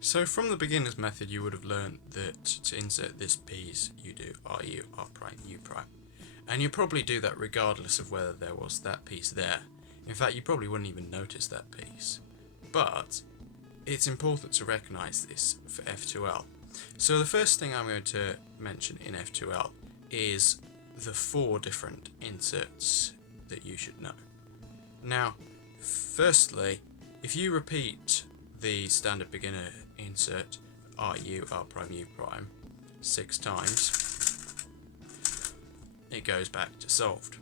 So from the beginner's method you would have learned that to insert this piece you do RU, R prime, U prime. And you probably do that regardless of whether there was that piece there. In fact, you probably wouldn't even notice that piece. But it's important to recognise this for F2L. So the first thing I'm going to mention in F2L is the 4 different inserts that you should know. Now, firstly, if you repeat the standard beginner insert RU, R prime, U prime 6 times, it goes back to solved.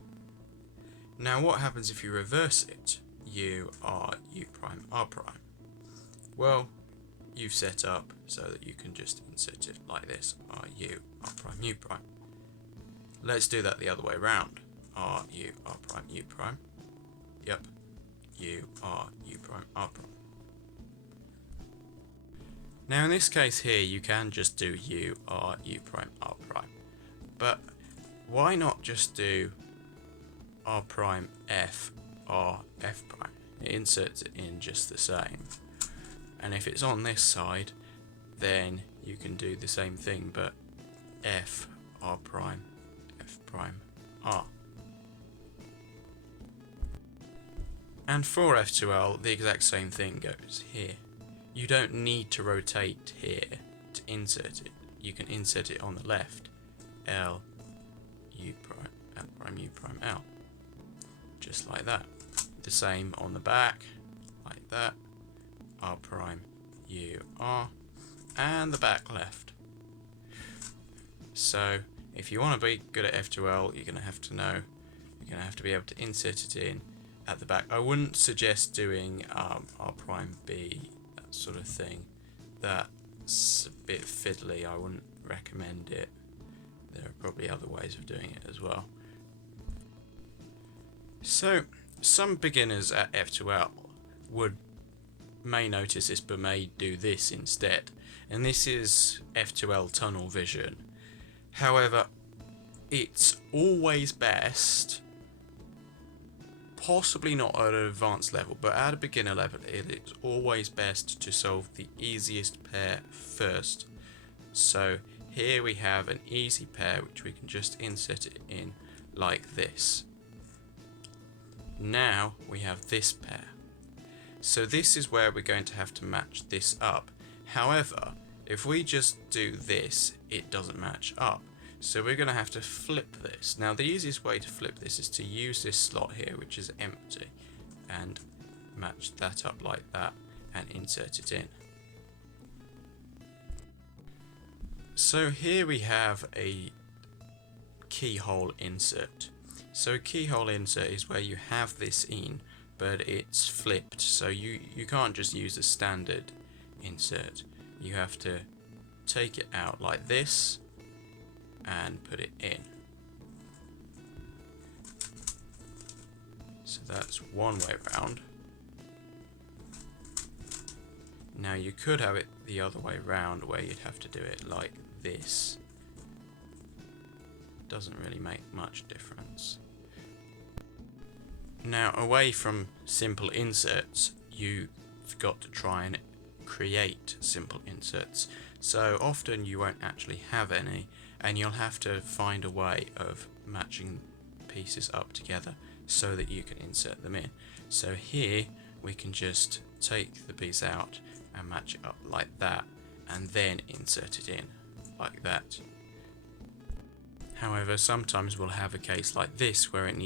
Now what happens if you reverse it? U, R, U prime, R prime. Well, you've set up so that you can just insert it like this, RU, R prime, U prime. Let's do that the other way around. RU, R prime, U prime. Yep. U, R, U prime, R prime. Now in this case here you can just do U, R, U prime, R prime. But why not just do R prime, F, R, F prime? It inserts it in just the same. And if it's on this side, then you can do the same thing, but F, R prime, F prime, R. And for F2L, the exact same thing goes here. You don't need to rotate here to insert it. You can insert it on the left. L, U prime, L prime, U prime, L. Just like that. The same on the back, like that. R prime, U, R. And the back left. So, if you want to be good at F2L, you're going to have to know, you're going to have to be able to insert it in at the back. I wouldn't suggest doing R prime B, that sort of thing. That's a bit fiddly. I wouldn't recommend it. There are probably other ways of doing it as well. So some beginners at F2L may notice this but may do this instead, and this is F2L tunnel vision. However, it's always best, possibly not at an advanced level, but at a beginner level, it is always best to solve the easiest pair first. So here we have an easy pair which we can just insert it in like this. Now we have this pair. So this is where we're going to have to match this up. However, if we just do this, it doesn't match up. So we're going to have to flip this. Now the easiest way to flip this is to use this slot here, which is empty, and match that up like that and insert it in. So here we have a keyhole insert. So keyhole insert is where you have this in, but it's flipped. So you can't just use a standard insert. You have to take it out like this and put it in. So that's one way around. Now you could have it the other way round, where you'd have to do it like this. Doesn't really make much difference. Now, away from simple inserts, you've got to try and create simple inserts. So often you won't actually have any, and you'll have to find a way of matching pieces up together so that you can insert them in. So here we can just take the piece out and match it up like that, and then insert it in like that. However, sometimes we'll have a case like this where it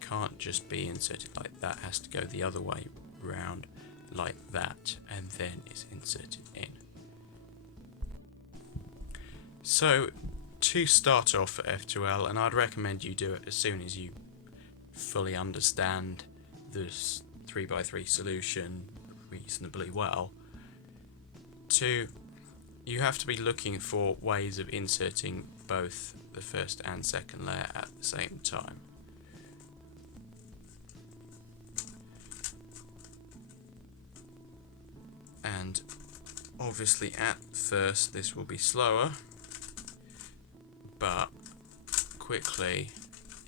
can't just be inserted like that, has to go the other way round like that, and then is inserted in. So to start off for F2L, and I'd recommend you do it as soon as you fully understand this 3x3 solution reasonably well, you have to be looking for ways of inserting both the first and second layer at the same time. And obviously at first this will be slower, but quickly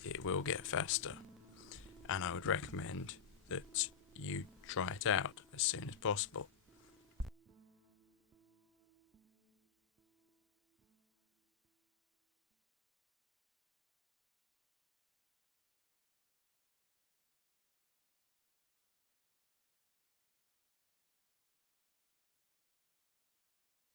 it will get faster, and I would recommend that you try it out as soon as possible.